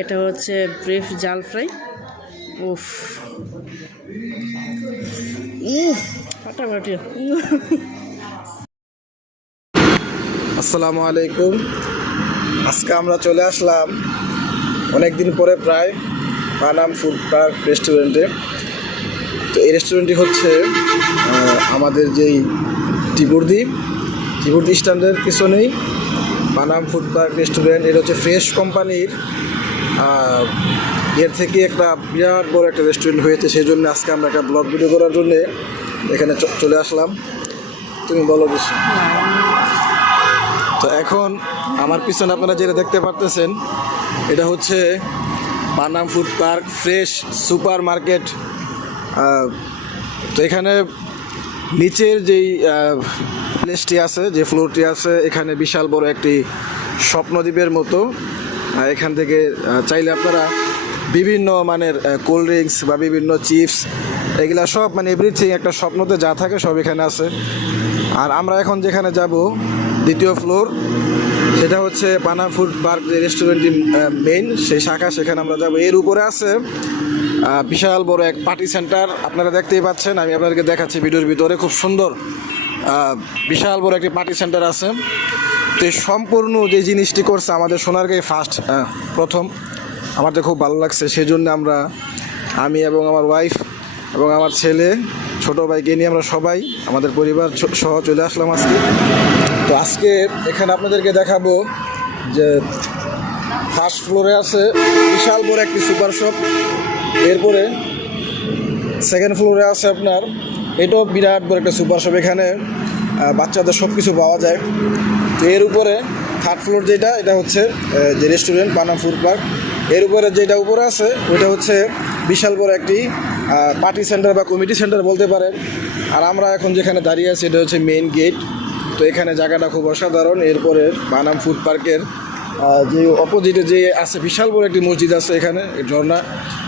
এটা হচ্ছে ব্রিফ জাল ফ্রাই। উফ, ফাটাফাটি। আসসালামু আলাইকুম। আজকে আমরা চলে আসলাম অনেক দিন পরে প্রায় পানাম ফুড পার্ক রেস্টুরেন্টে। তো এই রেস্টুরেন্টটি হচ্ছে আমাদের যেই ত্রিপুর্দি স্ট্যান্ডের পিছনেই পানাম ফুড পার্ক রেস্টুরেন্ট। এটা হচ্ছে ফ্রেশ কোম্পানির এর থেকে একটা বিরাট বড় একটা রেস্টুরেন্ট হয়েছে, সেই জন্য আজকে আমরা একটা ব্লগ ভিডিও করার জন্যে এখানে চলে আসলাম। তুমি বলো বেশি। তো এখন আমার পিছনে আপনারা যেটা দেখতে পারতেছেন এটা হচ্ছে Panam food park fresh super market. তো এখানে নিচের যেই প্লেসটি আছে, যে ফ্লোরটি আছে, এখানে বিশাল বড় একটি স্বপ্নদ্বীপের মতো। এখান থেকে চাইলে আপনারা বিভিন্ন মানের কোল্ড ড্রিঙ্কস বা বিভিন্ন চিপস এগুলা সব মানে এভরিথিং একটা স্বপ্নতে যা থাকে সব এখানে আছে। আর আমরা এখন যেখানে যাব দ্বিতীয় ফ্লোর, সেটা হচ্ছে পানাম ফুড পার্ক যে রেস্টুরেন্টটি মেইন সেই শাখা, সেখানে আমরা যাব। এর উপরে আছে বিশাল বড় এক পার্টি সেন্টার, আপনারা দেখতেই পাচ্ছেন, আমি আপনাদেরকে দেখাচ্ছি ভিডিওর ভিতরে। খুব সুন্দর বিশাল বড় একটি পার্টি সেন্টার আছে। তো এই সম্পূর্ণ যে জিনিসটি করছে আমাদের সোনারগাঁয়ে ফার্স্ট, প্রথম। আমার তো খুব ভালো লাগছে, সেই জন্য আমি এবং আমার ওয়াইফ এবং আমার ছেলে ছোট ভাইকে নিয়ে আমরা সবাই আমাদের পরিবার সহ চলে আসলাম আজকে। তো আজকে এখানে আপনাদেরকে দেখাবো যে ফার্স্ট ফ্লোরে আছে বিশাল বড় একটি সুপার শপ। এরপরে সেকেন্ড ফ্লোরে আছে আপনার, এটাও বিরাট বড় একটা সুপার শপ, এখানে বাচ্চাদের সব কিছু পাওয়া যায়। তো এর উপরে থার্ড ফ্লোর যেটা, এটা হচ্ছে যে রেস্টুরেন্ট পানাম ফুড পার্ক। এর উপরে যেটা উপরে আছে ওইটা হচ্ছে বিশাল বড় একটি পার্টি সেন্টার বা কমিটি সেন্টার বলতে পারেন। আর আমরা এখন যেখানে দাঁড়িয়ে আছি এটা হচ্ছে মেইন গেট। তো এখানে জায়গাটা খুব অসাধারণ। এরপরে পানাম ফুড পার্কের যে অপোজিটে যে আছে বিশাল বড় একটি মসজিদ আছে এখানে, ঝর্ণা।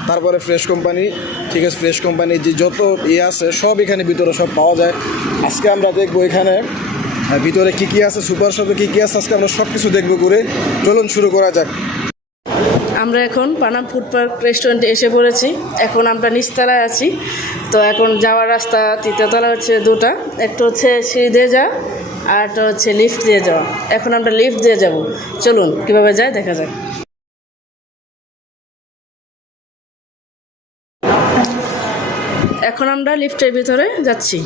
তারপরে ফ্রেশ কোম্পানি, ঠিক আছে, ফ্রেশ কোম্পানির যে যত আছে সব এখানে ভিতরে সব পাওয়া যায়। আজকে আমরা দেখবো এখানে ভিতরে কী আছে, সুপার শপে কী আছে, আজকে আমরা সব কিছু দেখবো করে। চলুন শুরু করা যাক। আমরা এখন পানাম ফুড পার্ক রেস্টুরেন্টে এসে পড়েছি। এখন আমরা নিচতলায় আছি। তো এখন যাওয়ার রাস্তা তৃতীয়তলা হচ্ছে দুটা, একটা হচ্ছে সিঁড়ি দিয়ে যাওয়া আর একটা হচ্ছে লিফট দিয়ে যাওয়া। এখন আমরা লিফট দিয়ে যাব, চলুন কীভাবে যায় দেখা যাক। এখন আমরা লিফটের ভিতরে যাচ্ছি।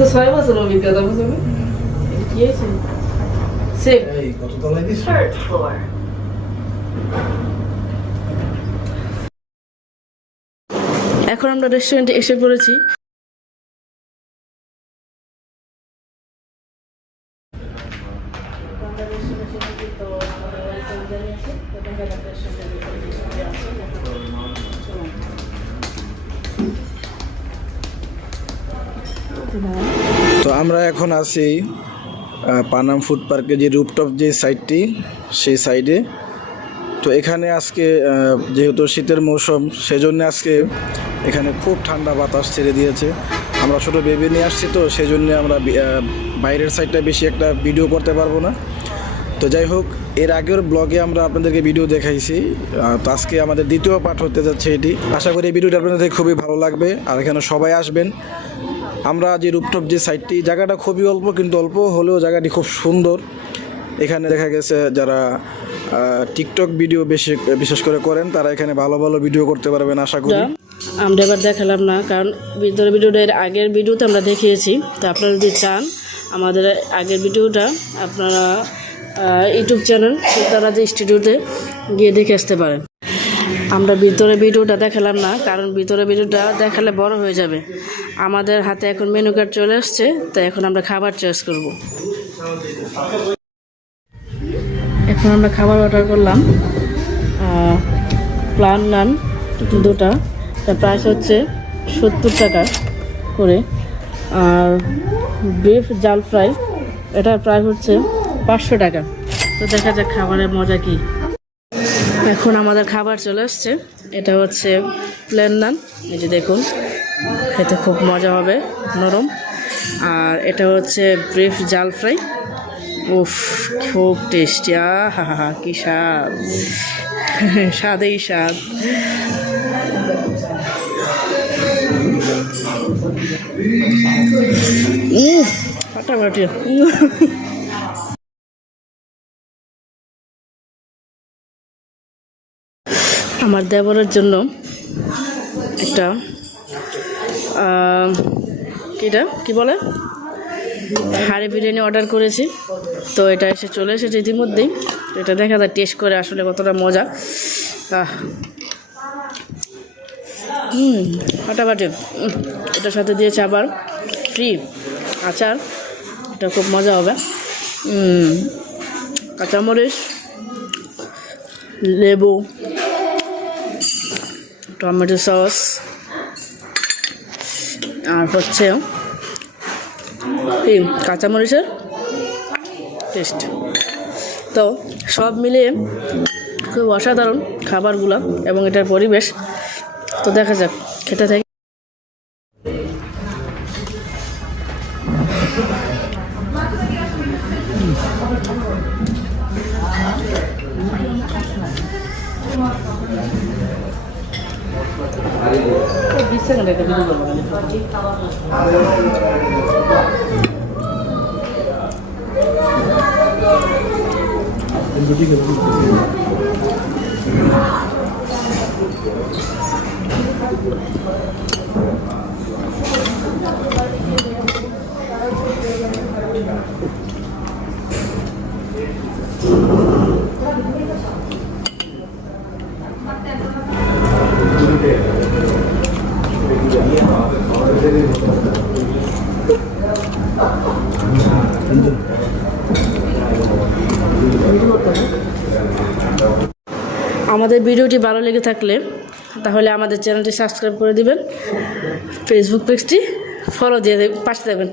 তো 6 বছর অভিজ্ঞতা বুঝবে কি আছে সে কত তলায় দিছ। Third floor. এখন আমরা রেস্টুরেন্টে এসে পড়েছি। তো আমরা এখন আছি পানাম ফুড পার্কে যে রুফটপ যে সাইডটি, সেই সাইডে। তো এখানে আজকে যেহেতু শীতের মৌসুম, সেজন্য আজকে এখানে খুব ঠান্ডা বাতাস ছেড়ে দিয়েছে। আমরা ছোটো বেবি নিয়ে আসছি, তো সেই জন্য আমরা বাইরের সাইডটা বেশি একটা ভিডিও করতে পারবো না। তো যাই হোক, এর আগের ব্লগে আমরা আপনাদেরকে ভিডিও দেখাইছি। তো আজকে আমাদের দ্বিতীয় পার্ট হতে যাচ্ছে এটি। আশা করি এই ভিডিওটা আপনাদের খুবই ভালো লাগবে, আর এখানে সবাই আসবেন। আমরা যে রুফটপ যে সাইডটি, জায়গাটা খুবই অল্প, কিন্তু অল্প হলেও জায়গাটি খুব সুন্দর। এখানে দেখা গেছে যারা টিকটক ভিডিও বিশেষ করে করেন, তারা এখানে ভালো ভালো ভিডিও করতে পারবেন আশা করি। আমরা এবার দেখালাম না, কারণ ভিডিওটা আগের ভিডিওতে আমরা দেখিয়েছি। তো আপনারা যদি চান আমাদের আগের ভিডিওটা আপনারা ইউটিউব চ্যানেল তারা ইনস্টিটিউটে গিয়ে দেখে আসতে পারেন। আমরা ভিডিওটা দেখালাম না, কারণ ভিডিওটা দেখালে বড় হয়ে যাবে। আমাদের হাতে এখন মেনু কার্ড চলে আসছে, তো এখন আমরা খাবার চয়েস করব। এখন আমরা খাবার অর্ডার করলাম, প্লান নান দুটা, তার প্রাইস হচ্ছে 70 টাকা করে। আর বিফ জাল ফ্রাই, এটার প্রাইস হচ্ছে 500 টাকা। তো দেখা যাক খাবারের মজা কি। এখন আমাদের খাবার চলে আসছে, এটা হচ্ছে প্লেন নান। এই যে দেখুন, খেতে খুব মজা হবে, নরম। আর এটা হচ্ছে ব্রিফ জাল ফ্রাই। উফ, খুব টেস্টি। হা হা হা, কি স্বাদ, স্বাদেই স্বাদ। ফাটাফাটি। আমার দেবরের জন্য একটা কিটা কি বলে হাঁড়ি বিরিয়ানি অর্ডার করেছি, তো এটা এসে চলে এসেছে ইতিমধ্যেই। তো এটা দেখা যায় টেস্ট করে আসলে কতটা মজা। ফাটাফাটি। এটার সাথে দিয়েছে আবার ফ্রি আচার, এটা খুব মজা হবে। কাঁচামরিচ, লেবু, টমেটো সস, আর হচ্ছে এই কাঁচামরিচের টেস্ট। তো সব মিলিয়ে খুব অসাধারণ খাবারগুলো এবং এটার পরিবেশ। তো দেখা যাক, খেতে থাকি। আমাদের ভিডিওটি ভালো লেগে থাকলে তাহলে আমাদের চ্যানেলটি সাবস্ক্রাইব করে দিবেন, ফেসবুক পেজটি ফলো দিয়ে পাশে দেবেন।